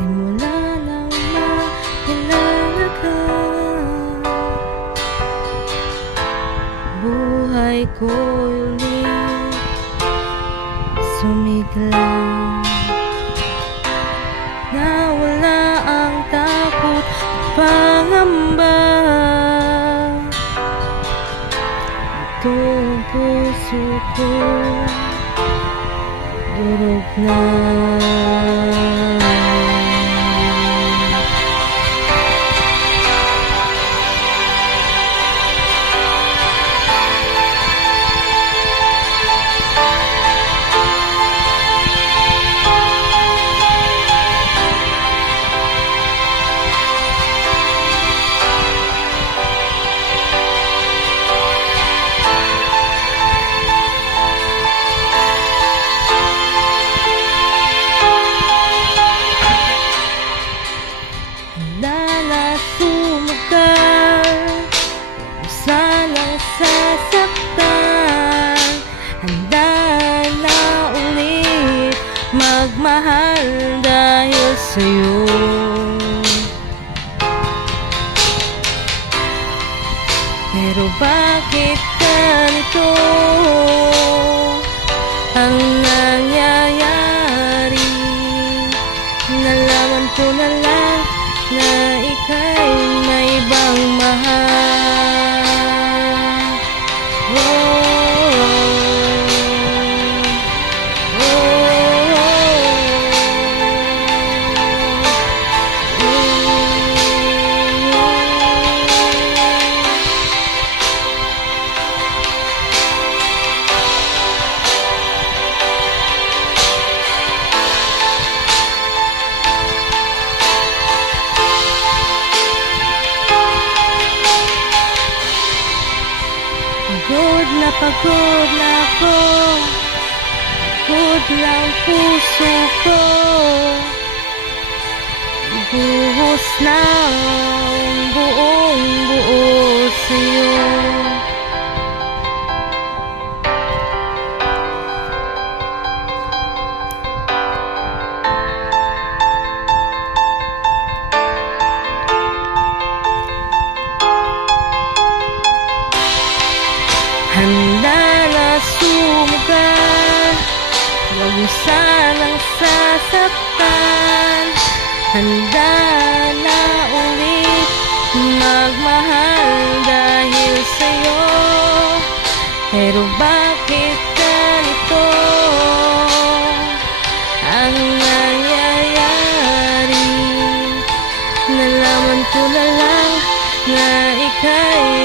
Simula nang makilala ka, buhay ko'y ulit sumigla. Nawala ang takot at pangamba. Ito ang puso ko, durog na. Sanang sasaktan, handa na ulit magmahal dahil sa'yo. Pero bakit ganito ang nangyayari? Nalaman ko na lang na ika'y may ibang mahal. Pagod na ako, pagod na ang puso ko, buhos na ang buong buo sa'yo. Handa na sumugal, huwag mo sanang sasaktan. Handa na ulit magmahal dahil sa'yo. Pero bakit ganito ang nangyayari? Nalaman ko na lang na ika'y